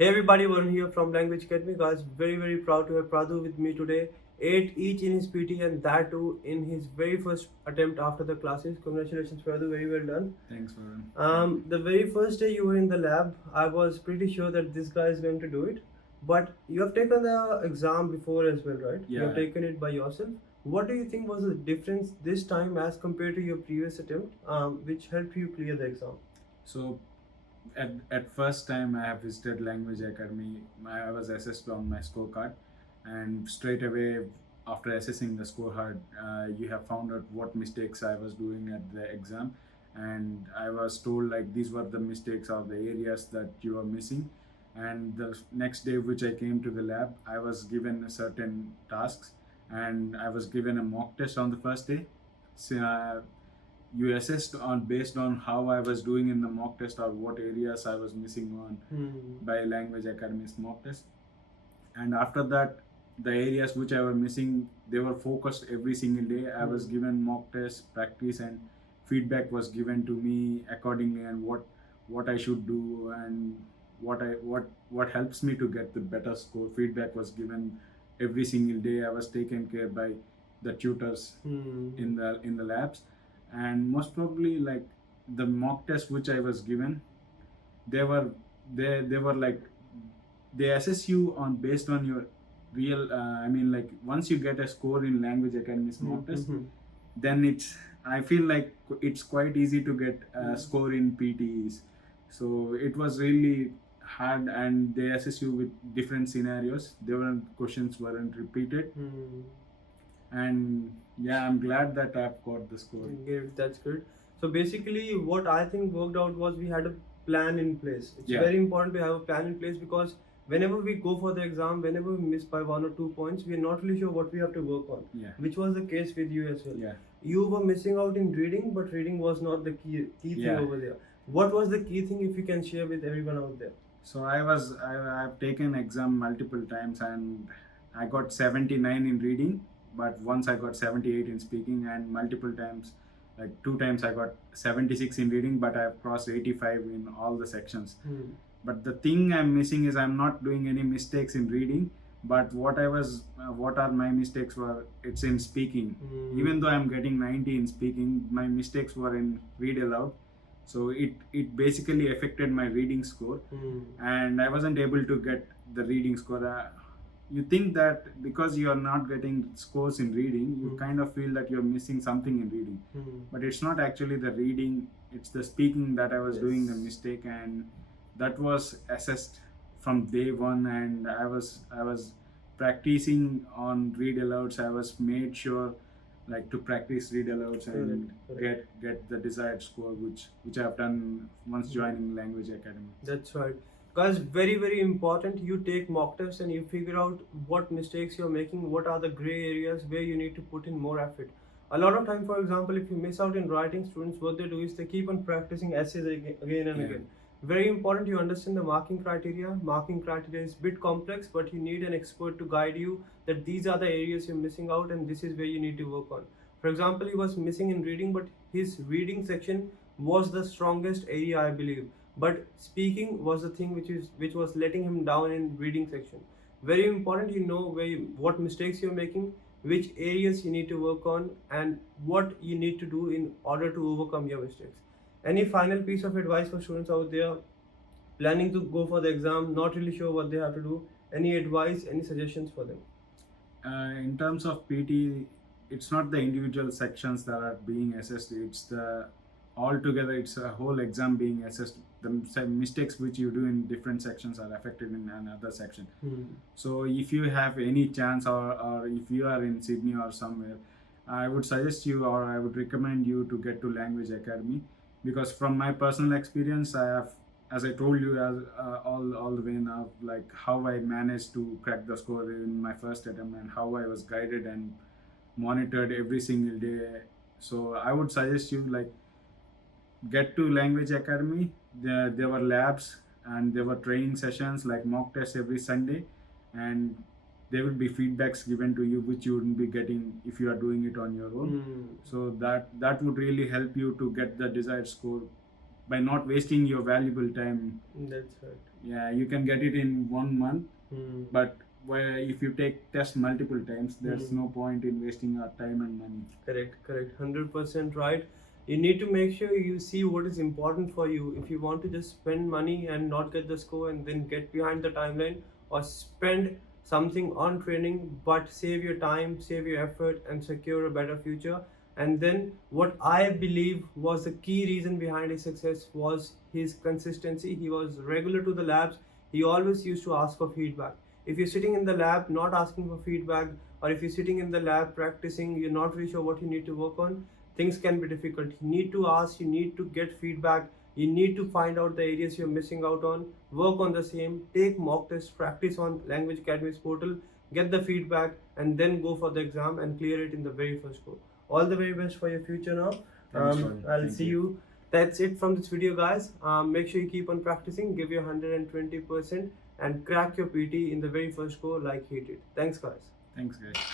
Hey everybody, Varun here from 𝗪𝗏 guys. Very proud to have Pradhu with me today. 8 each in his PT and that too in his very first attempt after the classes. Congratulations Pradhu, very well done. Thanks, Varun. The very first day you were in the lab, I was pretty sure that this guy is going to do it. But you have taken the exam before as well, right? Yeah. You have taken it by yourself. What do you think was the difference this time as compared to your previous attempt, which helped you clear the exam? So, at first time I have visited Language Academy, I was assessed on my scorecard, and straight away after assessing the scorecard, you have found out what mistakes I was doing at the exam, and I was told like these were the mistakes or the areas that you are missing. And the next day which I came to the lab, I was given certain tasks, and I was given a mock test on the first day. So, you assessed on based on how I was doing in the mock test or what areas I was missing on by Language Academy's mock test. And after that, the areas which I was missing, they were focused every single day. I was given mock test, practice, and feedback was given to me accordingly, and what I should do and what helps me to get the better score. Feedback was given every single day. I was taken care by the tutors in the labs. And most probably like the mock test which I was given, they were like they assess you on based on your real like once you get a score in Language Academy's mock test, then I feel like it's quite easy to get a score in PTEs. So it was really hard, and they assess you with different scenarios. Questions weren't repeated. And yeah, I'm glad that I've got the score. Good, that's good. So basically what I think worked out was we had a plan in place. It's very important to have a plan in place, because whenever we go for the exam, whenever we miss by 1 or 2 points, we are not really sure what we have to work on. Which was the case with you as well. You were missing out in reading, but reading was not the key thing over there. What was the key thing, if you can share with everyone out there? So I've taken exam multiple times, and I got 79 in reading, but once I got 78 in speaking, and multiple times, like 2 times I got 76 in reading, but I've crossed 85 in all the sections. But the thing I'm missing is I'm not doing any mistakes in reading, but what are my mistakes were, it's in speaking. Even though I'm getting 90 in speaking, my mistakes were in read aloud. So it basically affected my reading score, and I wasn't able to get the reading score. You think that because you are not getting scores in reading, you kind of feel that you're missing something in reading. But it's not actually the reading, it's the speaking that I was doing the mistake, and that was assessed from day one. And I was practicing on read alouds. I was made sure like to practice read alouds and get the desired score, which I've done once joining Language Academy. That's right. Guys, very important, you take mock tests and you figure out what mistakes you're making, what are the gray areas where you need to put in more effort. A lot of time, for example, if you miss out in writing, students, what they do is they keep on practicing essays again and again. Very important you understand the marking criteria. Marking criteria is a bit complex, but you need an expert to guide you that these are the areas you're missing out and this is where you need to work on. For example, he was missing in reading, but his reading section was the strongest area, I believe. But speaking was the thing which was letting him down in reading section. Very important you know what mistakes you're making, which areas you need to work on, and what you need to do in order to overcome your mistakes. Any final piece of advice for students out there planning to go for the exam, not really sure what they have to do? Any advice, any suggestions for them? In terms of PT, it's not the individual sections that are being assessed, it's altogether it's a whole exam being assessed. The mistakes which you do in different sections are affected in another section. So if you have any chance, or if you are in Sydney or somewhere, I would suggest you, or I would recommend you to get to Language Academy, because from my personal experience, I have, as I told you, all the way now, like how I managed to crack the score in my first attempt, and how I was guided and monitored every single day. So I would suggest you like get to Language Academy. There were labs and there were training sessions like mock tests every Sunday, and there will be feedbacks given to you which you wouldn't be getting if you are doing it on your own. So that would really help you to get the desired score by not wasting your valuable time. That's right. Yeah, you can get it in 1 month, Hmm. but if you take test multiple times, there's Hmm. no point in wasting our time and money. Correct. 100% right. You need to make sure you see what is important for you. If you want to just spend money and not get the score and then get behind the timeline, or spend something on training but save your time, save your effort, and secure a better future. And then what I believe was the key reason behind his success was his consistency. He was regular to the labs. He always used to ask for feedback. If you're sitting in the lab not asking for feedback, or if you're sitting in the lab practicing, you're not really sure what you need to work on, things can be difficult. You need to ask, you need to get feedback, you need to find out the areas you're missing out on, work on the same, take mock tests, practice on Language Academy's portal, get the feedback, and then go for the exam and clear it in the very first go. All the very best for your future now. Thanks, Pradhu. I'll Thank see you. you. That's it from this video, guys. Make sure you keep on practicing, give your 120%, and crack your PT in the very first go like he did. Thanks, guys. Thanks, guys.